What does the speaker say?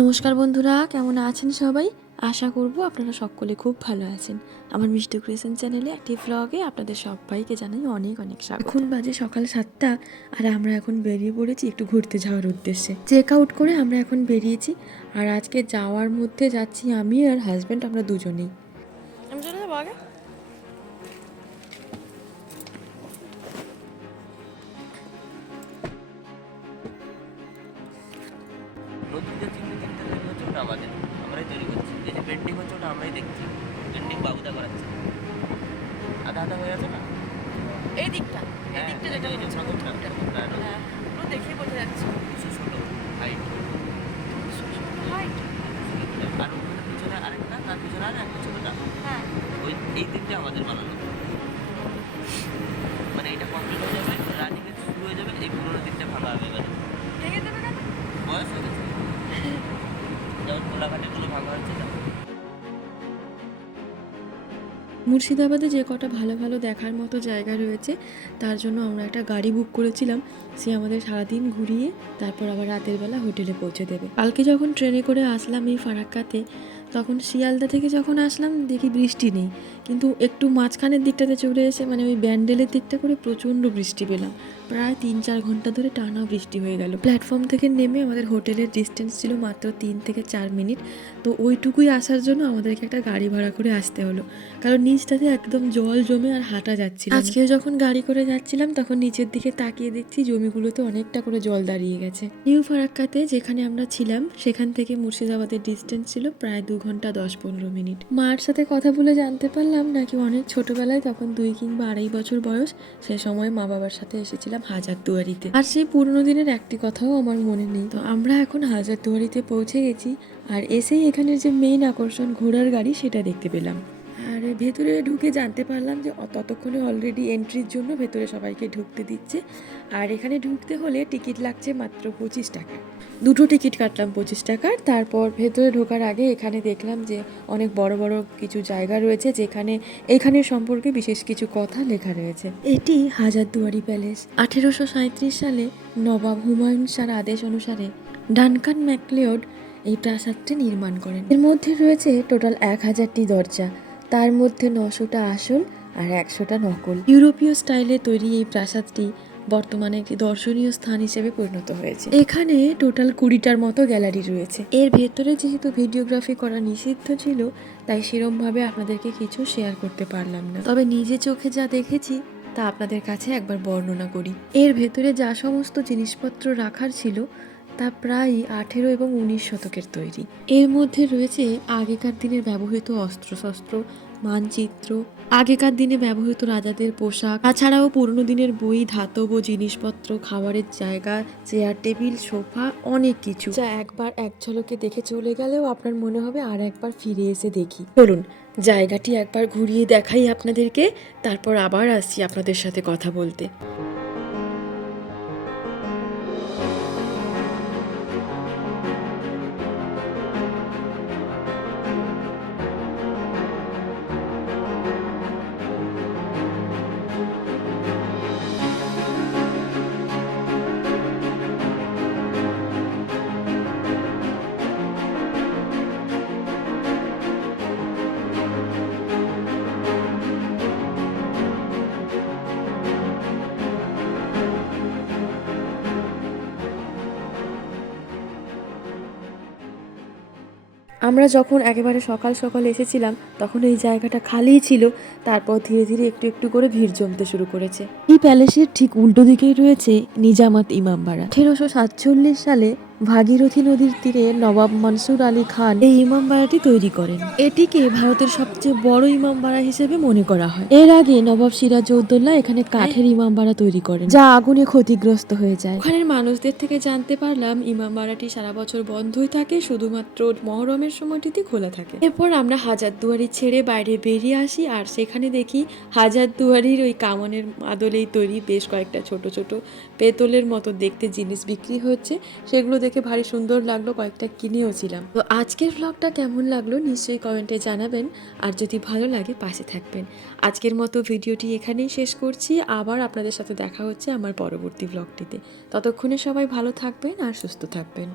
নমস্কার বন্ধুরা কেমন আছেন সবাই? আশা করব আপনারা সকলে খুব ভালো আছেন। আমার মিষ্টি ক্রিয়েশন চ্যানেলে একটি ভ্লগে আপনাদের সবাইকে জানাই অনেক অনেক স্বাগত। এখন বাজে সকাল সাতটা আর আমরা এখন বেরিয়ে পড়েছি একটু ঘুরতে যাওয়ার উদ্দেশ্যে। চেক আউট করে আমরা এখন বেরিয়েছি আর আজকে যাওয়ার মধ্যে যাচ্ছি আমি আর হাজব্যান্ড আমরা দুজনেই। আমি চলে যাব আগে? নতুন যে চিংড়ি তিনটে তৈরি হচ্ছে ওটা আমাদের আমরাই তৈরি করছি। এই যে পেন্টিং হচ্ছে ওটা আমরাই দেখছি পেন্টিং বাবুদা করাচ্ছে। আধা আধা হয়ে আছে না? এই দিকটা এই হ্যাঁ, দিকটা যেটা যে- মুর্শিদাবাদে যে কটা ভালো ভালো দেখার মতো জায়গা রয়েছে, তার জন্য আমরা একটা গাড়ি বুক করেছিলাম। সে আমাদের সারাদিন ঘুরিয়ে তারপর আবার রাতের বেলা হোটেলে পৌঁছে দেবে। কালকে যখন ট্রেনে করে আসলাম এই ফারাক্কাতে, তখন শিয়ালদা থেকে যখন আসলাম, দেখি বৃষ্টি নেই। কিন্তু একটু মাঝখানের দিকটাতে চলে এসে মানে ওই ব্যান্ডেলের দিকটা করে প্রচণ্ড বৃষ্টি পেলাম। প্রায় তিন চার ঘণ্টা ধরে টানা বৃষ্টি হয়ে গেল। প্ল্যাটফর্ম থেকে নেমে আমাদের হোটেলের ডিস্টেন্স ছিল মাত্র তিন থেকে চার মিনিট। তো ওইটুকুই আসার জন্য আমাদেরকে একটা গাড়ি ভাড়া করে আসতে হলো। কারণ নিচটাতে একদম জল জমে আর হাঁটা যাচ্ছিল আজকে যখন গাড়ি করে যাচ্ছিলাম, তখন নিচের দিকে তাকিয়ে দেখছি জমিগুলোতে অনেকটা করে জল দাঁড়িয়ে গেছে। নিউ ফারাক্কাতে যেখানে আমরা ছিলাম, সেখান থেকে মুর্শিদাবাদের ডিস্টেন্স ছিল প্রায় দু ঘণ্টা দশ পনেরো মিনিট। মার সাথে কথা বলে জানতে পারলাম নাকি অনেক ছোটবেলায়, তখন দুই কিংবা আড়াই বছর বয়স, সে সময় মা বাবার সাথে এসেছিলাম। হাজারদুয়ারিতে। আর সেই পুরনো দিনের একটি কথাও আমার মনে নেই। তো আমরা এখন হাজারদুয়ারিতে পৌঁছে গেছি, আর এসেই এখানের যে মেইন আকর্ষণ ঘোড়ার গাড়ি সেটা দেখতে পেলাম। আর ভেতরে ঢুকে জানতে পারলাম যে ততক্ষণে অলরেডি এন্ট্রির জন্য ভেতরে সবাইকে ঢুকতে দিচ্ছে। আর এখানে ঢুকতে হলে টিকিট লাগছে মাত্র পঁচিশ টাকা। দুটো টিকিট কাটলাম পঁচিশ টাকার। তারপর ভেতরে ঢোকার আগে এখানে দেখলাম যে অনেক বড় বড় কিছু জায়গা রয়েছে যেখানে এখানের সম্পর্কে বিশেষ কিছু কথা লেখা রয়েছে। এটি হাজারদুয়ারি প্যালেস। আঠেরোশো সালে নবাব হুমায়ুন শাহর আদেশ অনুসারে ডানকান ম্যাকলিওড এই প্রাসাদটি নির্মাণ করেন। এর মধ্যে রয়েছে টোটাল এক হাজারটি দরজা। তার মধ্যে নশোটা আসল আর একশোটা নকল। ইউরোপীয় স্টাইলে তৈরি এই প্রাসাদটি বর্তমানে একটি দর্শনীয় স্থান হিসেবে পরিণত হয়েছে। এখানে টোটাল কুড়িটার মতো গ্যালারি রয়েছে। এর ভেতরে যেহেতু ভিডিওগ্রাফি করা নিষিদ্ধ ছিল, তাই সেরমভাবে আপনাদেরকে কিছু শেয়ার করতে পারলাম না। তবে নিজে চোখে যা দেখেছি, তা আপনাদের কাছে একবার বর্ণনা করি। এর ভেতরে যা সমস্ত জিনিসপত্র রাখার ছিল, তা প্রায় আঠেরো এবং উনিশ শতকের তৈরি। এর মধ্যে রয়েছে আগেকার দিনের ব্যবহৃত অস্ত্রশস্ত্র মানচিত্র। আগেকার দিনে ব্যবহৃত রাজাদের পোশাক, তাছাড়াও পুরনো দিনের বই, ধাতব জিনিসপত্র, খাবারের জায়গা, চেয়ার, টেবিল, সোফা, অনেক কিছু। যা একবার এক ঝলকে দেখে চলে গেলেও আপনার মনে হবে আর একবার ফিরে এসে দেখি। চলুন, জায়গাটি একবার ঘুরিয়ে দেখাই আপনাদেরকে, তারপর আবার আসছি আপনাদের সাথে কথা বলতে। আমরা যখন একেবারে সকাল সকাল এসেছিলাম তখন এই জায়গাটা খালিই ছিল। তারপর ধীরে ধীরে একটু একটু করে ভিড় জমতে শুরু করেছে। এই প্যালেসের ঠিক উল্টো দিকেই রয়েছে নিজামাত ইমামবাড়া। আঠেরোশো সাতচল্লিশ সালে ভাগীরথী নদীর তীরে নবাব মনসুর আলী খান এই ইমামবাড়াটি তৈরি করেন। এটিকে ভারতের সবচেয়ে বড় ইমামবাড়া হিসেবে মনে করা হয়। এর আগে নবাব সিরাজউদ্দৌলা এখানে কাঠের ইমামবাড়া তৈরি করেন। যা আগুনে ক্ষতিগ্রস্ত হয়ে যায়। ওখানের মানুষদের থেকে জানতে পারলাম ইমামবাড়াটি সারা বছর বন্ধই থাকে শুধুমাত্র মহরমের সময়টিতে খোলা থাকে। এরপর আমরা হাজারদুয়ারি ছেড়ে বাইরে বেরিয়ে আসি আর সেখানে দেখি হাজারদুয়ারির ওই কামনের আদলেই তৈরি বেশ কয়েকটা ছোট ছোট পেতলের মতো দেখতে জিনিস বিক্রি হচ্ছে। সেগুলো দেখে ভারী সুন্দর লাগল কয়েকটা কিনেওছিলাম তো আজকের ব্লগটা কেমন লাগল নিশ্চয়ই কমেন্টে জানাবেন। আর যদি ভালো লাগে পাশে থাকবেন। আজকের মতো ভিডিওটি এখানেই শেষ করছি। আবার আপনাদের সাথে দেখা হচ্ছে আমার পরবর্তী ব্লগটিতে ততক্ষণে সবাই ভালো থাকবেন আর সুস্থ থাকবেন।